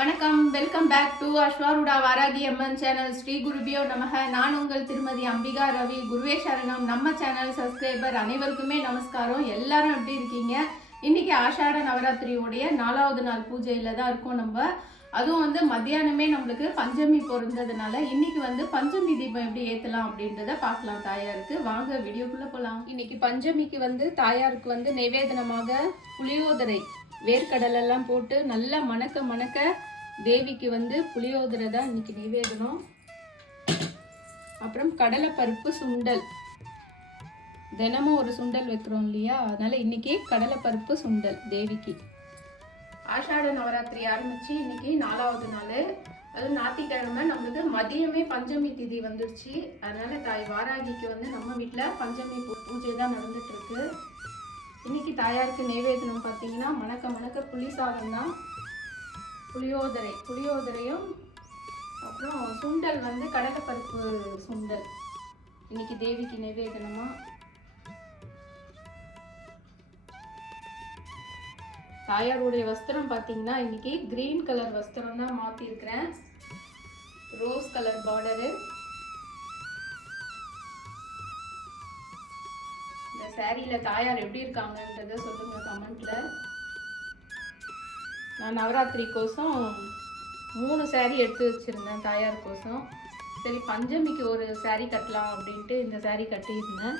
வணக்கம். Welcome back to அஸ்வாருடா Varahi Amman channel. Sri குருபியோ நமக. நான் உங்கள் திருமதி அம்பிகா ரவி. குருவே சரணம். நம்ம சேனல் சப்ஸ்கிரைபர் அனைவருக்குமே நமஸ்காரம். எல்லாரும் எப்படி இருக்கீங்க? இன்னைக்கு ஆஷாட நவராத்திரியோடைய நாலாவது நாள் பூஜையில் தான் இருக்கோம் நம்ம. அதுவும் வந்து மத்தியானமே நம்மளுக்கு பஞ்சமி பொருந்ததுனால இன்னைக்கு வந்து பஞ்சமி தீபம் எப்படி ஏற்றலாம் அப்படின்றத பார்க்கலாம் தாயாருக்கு. வாங்க வீடியோக்குள்ளே போகலாம் இன்னைக்கு பஞ்சமிக்கு வந்து தாயாருக்கு வந்து நைவேதனமாக புளியோதரை. வேர்க்கடலெல்லாம் போட்டு நல்லா மணக்க மணக்க தேவிக்கு வந்து புளியோதரை தான் இன்னைக்கு நிவேதனம். அப்புறம் கடலைப்பருப்பு சுண்டல். தினமும் ஒரு சுண்டல் வைக்கிறோம் இல்லையா? அதனால இன்னைக்கு கடலைப்பருப்பு சுண்டல் தேவிக்கு. ஆஷாட நவராத்திரி ஆரம்பிச்சு இன்னைக்கு நாலாவது நாள். அதுவும் ஞாயிற்றுக்கிழமை நம்மளுக்கு மதியமே பஞ்சமி திதி வந்துருச்சு. அதனால தாய் வாராகிக்கு வந்து நம்ம வீட்டில் பஞ்சமி பூ- பூஜை தான் நடந்துட்டு இருக்கு. இன்னைக்கு தாயாருக்கு நைவேதனம் பார்த்தீங்கன்னா மணக்க மணக்க புளி சாதம் தான். புளியோதரை புளியோதரையும் அப்புறம் சுண்டல் வந்து கடலைப்பருப்பு சுண்டல். இன்னைக்கு தேவிக்கு நைவேதனமா தாயாருடைய வஸ்திரம் பார்த்தீங்கன்னா இன்னைக்கு கிரீன் கலர் வஸ்திரம் தான் மாற்றிருக்கிறேன் ரோஸ் கலர் பார்டரு. சாரியில் தாயார் எப்படி இருக்காங்கன்றத சொல்லுங்க கமெண்ட்ல. நான் நவராத்திரி கோசம் மூணு saree எடுத்து வச்சிருந்தேன் தாயார் கோசம். சரி பஞ்சமிக்கு ஒரு saree கட்டலாம் அப்படின்ட்டு இந்த saree கட்டியிருந்தேன்.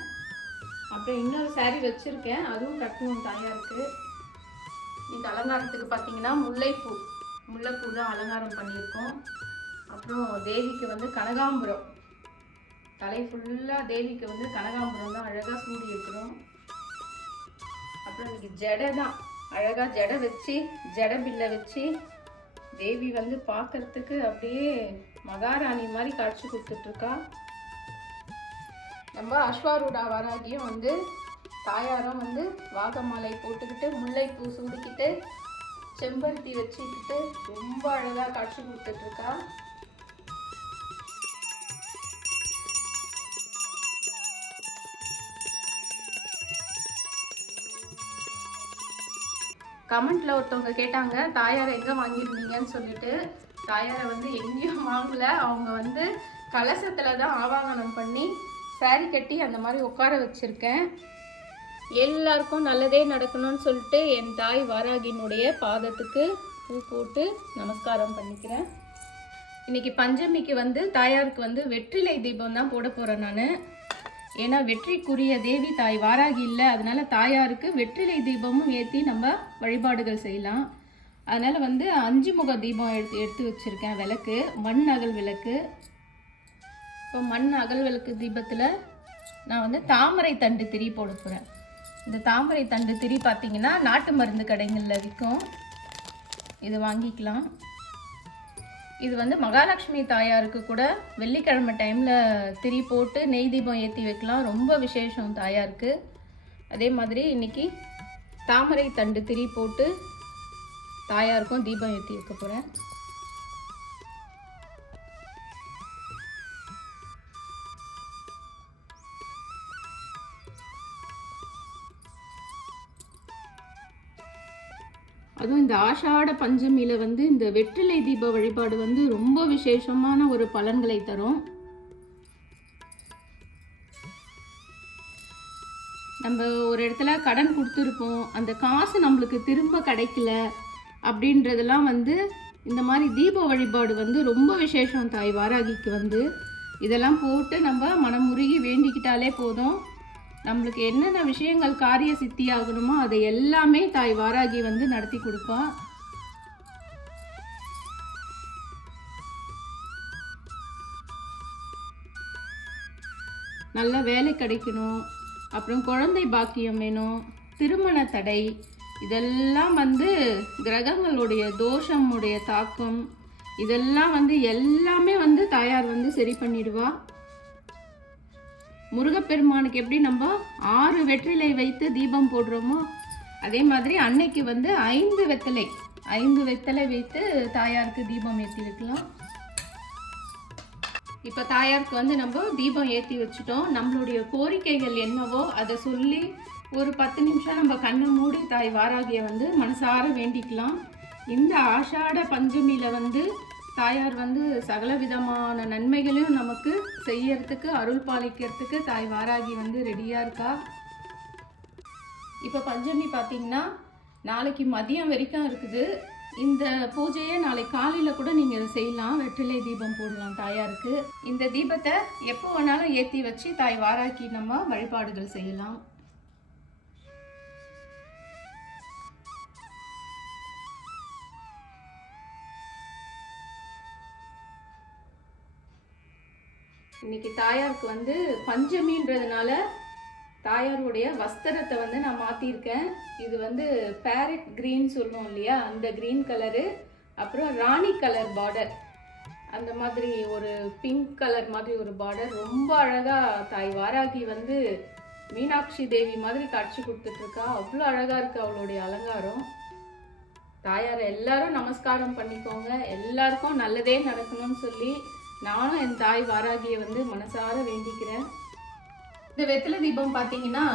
அப்புறம் இன்னொரு saree வச்சுருக்கேன் அதுவும் கட்டணும் தாயாருக்கு. இன்னைக்கு அலங்காரத்துக்கு பார்த்தீங்கன்னா முல்லைப்பூ. முல்லைப்பூ தான் அலங்காரம் பண்ணியிருக்கோம். அப்புறம் தேவிக்கு வந்து கனகாம்பரம். தலை ஃபுல்லாக தேவிக்கு வந்து கனகாம்பரம் தான் அழகாக சூடி இருக்கிறோம் அப்புறம் இன்னைக்கு ஜடை தான். அழகாக ஜடை வச்சு ஜடை பில்லை வச்சு தேவி வந்து பார்க்கறதுக்கு அப்படியே மகாராணி மாதிரி காட்சி கொடுத்துட்ருக்கா. நம்ம அஸ்வாரூடா வராகியும் வந்து தாயாரம் வந்து வாகமாலை போட்டுக்கிட்டு முல்லைப்பூ சூடிக்கிட்டு செம்பருத்தி வச்சுக்கிட்டு ரொம்ப அழகாக காட்சி கொடுத்துட்ருக்கா. கமெண்ட்ல ஒருத்தவங்க கேட்டாங்க தாயாரை எங்க வாங்கியிருந்தீங்கன்னு சொல்லிட்டு. தாயாரை வந்து எங்கேயும் வாங்கல. அவங்க வந்து கலசத்துல தான் ஆவாகனம் பண்ணி சாரி கட்டி அந்த மாதிரி உட்கார வச்சிருக்கேன். எல்லாருக்கும் நல்லதே நடக்கணும்னு சொல்லிட்டு என் தாய் வாராகினுடைய பாதத்துக்கு பூ போட்டு நமஸ்காரம் பண்ணிக்கிறேன். இன்னைக்கு பஞ்சமிக்கு வந்து தாயாருக்கு வந்து வெற்றிலை தீபம் தான் போட போகிறேன் நான். ஏன்னா வெற்றிக்குரிய தேவி தாய் வாராகி இல்லை அதனால தாயாருக்கு வெற்றிலை தீபமும் ஏற்றி நம்ம வழிபாடுகள் செய்யலாம். அதனால் வந்து அஞ்சு முக தீபம் எடுத்து எடுத்து வச்சிருக்கேன் விளக்கு மண் அகல் விளக்கு. இப்போ மண் அகல் விளக்கு தீபத்தில் நான் வந்து தாமரை தண்டு திரி போட போகிறேன் இந்த தாமரை தண்டு திரி பார்த்தீங்கன்னா நாட்டு மருந்து கடைகளில் விற்கும் இது வாங்கிக்கலாம். இது வந்து மகாலட்சுமி தாயாருக்கு கூட வெள்ளிக்கிழமை டைமில் திரி போட்டு நெய் தீபம் ஏற்றி வைக்கலாம். ரொம்ப விசேஷம் தாயாருக்கு. அதே மாதிரி இன்னைக்கு தாமரை தண்டு திரி போட்டு தாயாருக்கும் தீபம் ஏற்றி வைக்க போகிறேன் அதுவும் இந்த ஆஷாட பஞ்சமியில் வந்து இந்த வெற்றிலை தீப வழிபாடு வந்து ரொம்ப விசேஷமான ஒரு பலன்களை தரும். நம்ம ஒரு இடத்துல கடன் கொடுத்துருப்போம் அந்த காசு நம்மளுக்கு திரும்ப கிடைக்கல அப்படின்றதெல்லாம் வந்து இந்த மாதிரி தீப வழிபாடு வந்து ரொம்ப விசேஷம் தாய் வாராகிக்கு வந்து. இதெல்லாம் போட்டு நம்ம மனமுருகி வேண்டிக்கிட்டாலே போதும். நம்மளுக்கு என்னென்ன விஷயங்கள் காரிய சித்தி ஆகணுமோ அதை எல்லாமே தாய் வாராகி வந்து நடத்தி கொடுப்பா. நல்ல வேலை கிடைக்கணும். அப்புறம் குழந்தை பாக்கியம் வேணும். திருமண தடை. இதெல்லாம் வந்து கிரகங்களுடைய தோஷமுடைய தாக்கம். இதெல்லாம் வந்து எல்லாமே வந்து தாயார் வந்து சரி பண்ணிடுவா. முருகப்பெருமானுக்கு எப்படி நம்ம ஆறு வெற்றிலை வைத்து தீபம் போடுறோமோ அதே மாதிரி அன்னைக்கு வந்து ஐந்து வெத்தலை ஐந்து வெத்தலை வைத்து தாயாருக்கு தீபம் ஏற்றி வைக்கலாம். இப்போ தாயாருக்கு வந்து நம்ம தீபம் ஏற்றி வச்சுட்டோம். நம்மளுடைய கோரிக்கைகள் என்னவோ அதை சொல்லி ஒரு பத்து நிமிஷம் நம்ம கண்ணை மூடி தாய் வாராகியை வந்து மனசார வேண்டிக்கலாம். இந்த ஆஷாட பஞ்சமியில வந்து தாயார் வந்து சகல விதமான நன்மைகளையும் நமக்கு செய்யறதுக்கு அருள் பாலிக்கிறதுக்கு தாய் வாராகி வந்து ரெடியாக இருக்கா? இப்போ பஞ்சமி பார்த்தீங்கன்னா நாளைக்கு மதியம் வரைக்கும் இருக்குது. இந்த பூஜையை நாளை காலையில் கூட நீங்கள் செய்யலாம். வெற்றிலை தீபம் போடலாம் தாயாருக்கு. இந்த தீபத்தை எப்போ வேணாலும் ஏற்றி வச்சு தாய் வாராக்கி நம்ம வழிபாடுகள் செய்யலாம். இன்னைக்கு தாயாருக்கு வந்து பஞ்சமின்றதுனால தாயாருடைய வஸ்திரத்தை வந்து நான் மாற்றிருக்கேன் இது வந்து பேரட் க்ரீன் சொல்லுவோம் இல்லையா? அந்த க்ரீன் கலரு அப்புறம் ராணி கலர் பார்டர் அந்த மாதிரி ஒரு பிங்க் கலர் மாதிரி ஒரு பார்டர் ரொம்ப அழகாக தாய் வாராகி வந்து மீனாட்சி தேவி மாதிரி காட்சி கொடுத்துட்ருக்கா. அவ்வளோ அழகாக இருக்குது அவளுடைய அலங்காரம். தாயாரை எல்லாரும் நமஸ்காரம் பண்ணிக்கோங்க. எல்லாருக்கும் நல்லதே நடக்கணும்னு சொல்லி நானும் என் தாய் வாராகியை வந்து மனசார வேண்டிக்கிறேன். இந்த வெத்தலை தீபம் பார்த்தீங்கன்னா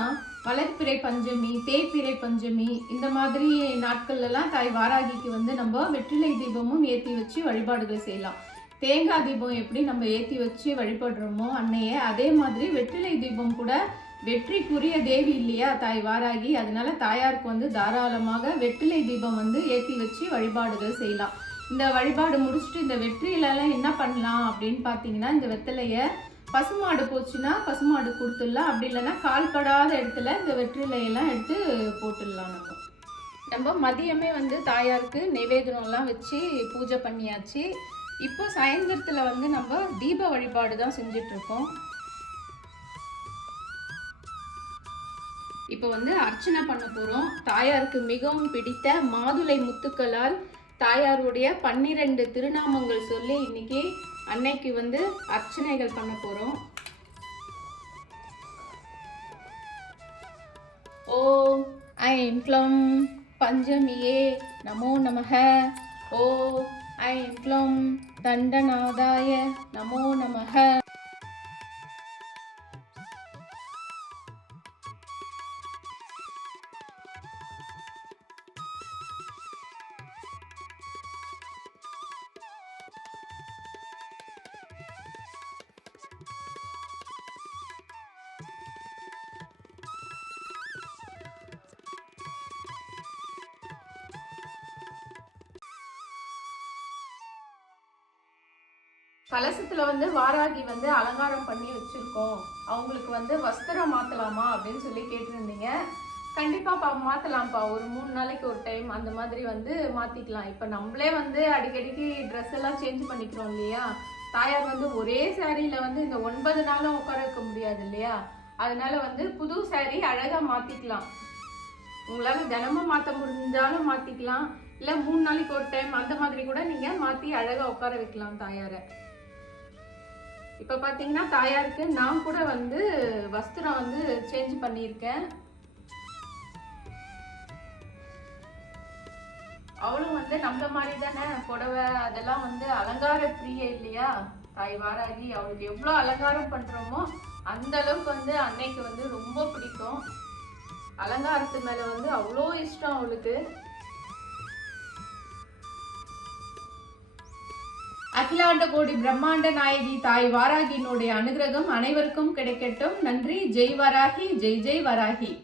வளர்ப்பிறை பஞ்சமி தேய்ப்பிறை பஞ்சமி இந்த மாதிரி நாட்கள்லாம் தாய் வாராகிக்கு வந்து நம்ம வெற்றிலை தீபமும் ஏற்றி வச்சு வழிபாடுகள் செய்யலாம். தேங்காய் தீபம் எப்படி நம்ம ஏற்றி வச்சு வழிபடுறோமோ அன்னையே அதே மாதிரி வெற்றிலை தீபம் கூட வெற்றிக்குரிய தேவி இல்லையா தாய் வாராகி? அதனால தாயாருக்கு வந்து தாராளமாக வெற்றிலை தீபம் வந்து ஏற்றி வச்சு வழிபாடுகள் செய்யலாம். இந்த வழிபாடு முடிச்சுட்டு இந்த வெற்றிலலாம் என்ன பண்ணலாம் அப்படின்னு பார்த்தீங்கன்னா இந்த வெத்தலையை பசுமாடு போச்சுன்னா பசுமாடு கொடுத்துடலாம். அப்படி இல்லைன்னா கால்படாத இடத்துல இந்த வெற்றிலையெல்லாம் எடுத்து போட்டுடலாம் நம்ம. நம்ம மதியமே வந்து தாயாருக்கு நிவேதனம்லாம் வச்சு பூஜை பண்ணியாச்சு. இப்போ சாயந்தரத்தில் வந்து நம்ம தீப வழிபாடு தான் செஞ்சிட்ருக்கோம். இப்போ வந்து அர்ச்சனை பண்ண போகிறோம் தாயாருக்கு மிகவும் பிடித்த மாதுளை முத்துக்களால் தாயாருடைய பன்னிரெண்டு திருநாமங்கள் சொல்லி இன்னைக்கு அன்னைக்கு வந்து அர்ச்சனைகள் பண்ண போகிறோம் ஓம் ஐம் க்ளம் பஞ்சமியே நமோ நமக ஓம் ஐம் க்ளம் தண்டநாதாய நமோ நமக கலசத்துல வந்து வாராகி வந்து அலங்காரம் பண்ணி வச்சிருக்கோம். அவங்களுக்கு வந்து வஸ்திரம் மாத்தலாமா அப்படின்னு சொல்லி கேட்டிருந்தீங்க. கண்டிப்பாப்பா மாத்தலாம்ப்பா. ஒரு மூணு நாளைக்கு ஒரு டைம் அந்த மாதிரி வந்து மாத்திக்கலாம். இப்போ நம்மளே வந்து அடிக்கடிக்கு ட்ரெஸ் எல்லாம் சேஞ்ச் பண்ணிக்கிறோம் இல்லையா? தாயார் வந்து ஒரே சாரியில வந்து இந்த ஒன்பது நாளும் உட்கார வைக்க முடியாது இல்லையா? அதனால வந்து புது சாரி அழகா மாத்திக்கலாம். உங்களால தினமும் மாத்த முடிஞ்சாலும் மாத்திக்கலாம். இல்லை மூணு நாளைக்கு ஒரு டைம் அந்த மாதிரி கூட நீங்கள் மாற்றி அழகாக உட்கார வைக்கலாம் தாயாரை. இப்போ பார்த்தீங்கன்னா தாயாருக்கு நான் கூட வந்து வஸ்திரம் வந்து சேஞ்ச் பண்ணியிருக்கேன். அவளும் வந்து நம்மள மாதிரி தானே புடவை அதெல்லாம் வந்து அலங்கார பிரிய இல்லையா? தாய் வாராகி அவளுக்கு எவ்வளோ அலங்காரம் பண்ணுறோமோ அந்த அளவுக்கு வந்து அன்னைக்கு வந்து ரொம்ப பிடிக்கும். அலங்காரத்து மேலே வந்து அவ்வளோ இஷ்டம் அவளுக்கு. அகிலாண்ட கோடி பிரம்மாண்ட நாயகி தாய் வாராகியினுடைய அனுகிரகம் அனைவருக்கும் கிடைக்கட்டும். நன்றி. ஜெய் வராகி. ஜெய் ஜெய் வராகி.